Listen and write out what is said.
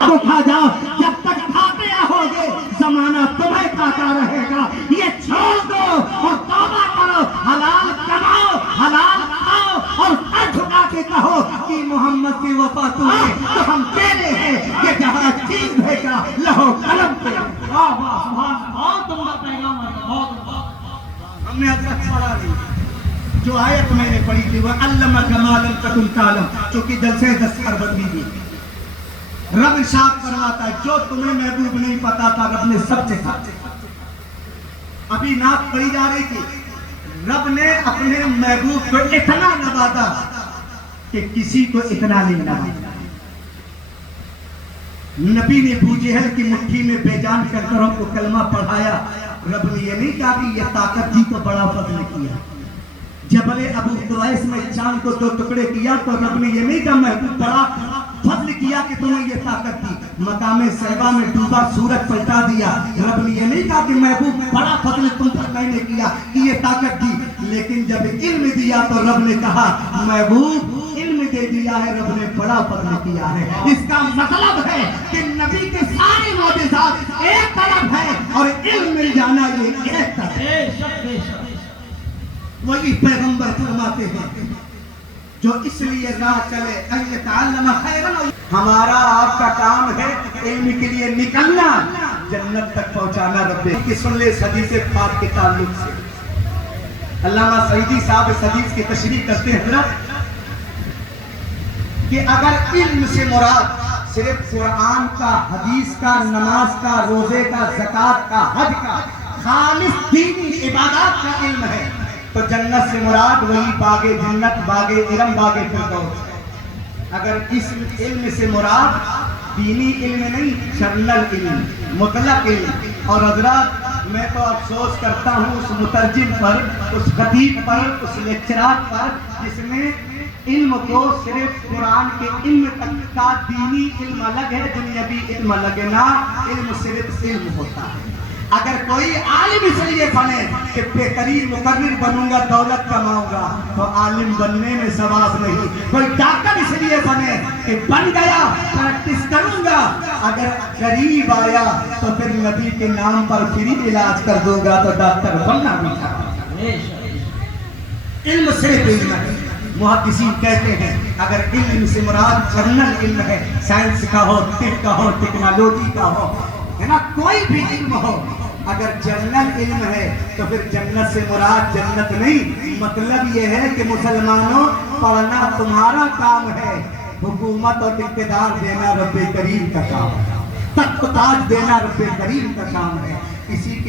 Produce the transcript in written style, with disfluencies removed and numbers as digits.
تو کھا جاؤ، جب تک کھاتے رہو گے زمانہ تمہیں کھاتا رہے گا. یہ چھوڑ دو اور توبہ کرو، حلال کماؤ، حلال کھاؤ اور سر جھکا کے کہو کہ محمد کی وفا تمہیں تو ہم تیرے ہیں. یہ جہاں چیز بھیجا لہو قلم پہ. واہ واہ سبحان اللہ، بہت عمدہ پیغام ہے، بہت عمدہ. ہم نے حضرت پڑھا نہیں، جو آیت میں نے پڑھی تھی وہ علمک ما لم تکن تعلم، چونکہ جلسے دستار بندی دی. رب ارشاد فرماتا ہے جو تمہیں محبوب نہیں پتا تھا رب نے سب سکھا. ابھی نعت پڑھی جا رہی تھی، رب نے اپنے محبوب کو اتنا نوازا کہ کسی کو اتنا نہیں نوازا. نبی نے ابو جہل کی مٹھی میں بے جان کنکروں کو کلمہ پڑھایا. رب نے یہ نہیں کہا کہ یہ طاقت دی تو بڑا فضل کیا. جبل ابو قبیس میں چاند کو 2 ٹکڑے کیا تو رب نے یہ نہیں کہا محبوب بڑا فضل کیا کہ تمہیں یہ طاقت دی. مقام صحبہ میں ڈوبا سورج پلٹا دیا. رب نے یہ نہیں کہا کہ محبوب بڑا فضل تم پر میں نے کیا کہ یہ طاقت دی. لیکن جب علم دیا تو رب نے کہا محبوب علم دے دیا ہے، رب نے بڑا فضل کیا ہے. اس کا مطلب ہے کہ نبی کے سارے معجزات ایک طرف ہے اور علم مل جانا یہ ایک طرف. بے شک بے شک. وہی پیغمبر فرماتے ہیں جو اس لیے راہ چلے ان یتعلم خیرا. ہمارا آپ کا کام ہے علم کے لیے نکلنا، جنت تک پہنچانا. رب کی سن لے اس حدیث پاک کے تعلق سے. علامہ سعیدی صاحب اس حدیث کی تشریح کرتے ہیں حضرت کہ اگر علم سے مراد صرف قرآن کا، حدیث کا، نماز کا، روزے کا، زکوٰۃ کا، حج کا خالص دینی عبادات کا علم ہے تو جنت سے مراد وہی باغ جنت، باغ علم، باغ فردوس. اگر اس علم سے مراد دینی علم نہیں، جنرل علم، مطلق علم. اور حضرات میں تو افسوس کرتا ہوں اس مترجم پر، اس خطیب پر، اس لیکچرار پر جس نے علم کو صرف قرآن کے علم تک کا دینی علم الگ ہے، دنیاوی علم الگ ہے. نہ، علم صرف علم ہوتا ہے. اگر کوئی عالم اس لیے بنے کہ بہترین مقرر بنوں گا، دولت کماؤں گا، تو عالم بننے میں ثواب نہیں. کوئی ڈاکٹر اس لیے بنے کہ بن گیا پریکٹس کروں گا، اگر غریب آیا تو پھر نبی کے نام پر فری علاج کر دوں گا تو ڈاکٹر بننا بھی چاہتا. علم صرف علم ہے. محدثین کہتے ہیں اگر علم سے مراد جنرل علم ہے، سائنس کا ہو، طب کا ہو، ٹیکنالوجی کا ہو، ہے نا، کوئی بھی علم ہو، اگر جنرل علم ہے تو پھر جنت سے مراد جنت نہیں. مطلب یہ ہے کہ مسلمانوں پڑھنا تمہارا کام ہے، حکومت اور اقتدار دینا رب کریم کا کام ہے، تخت و تاج دینا رب کریم کا کام ہے. کسی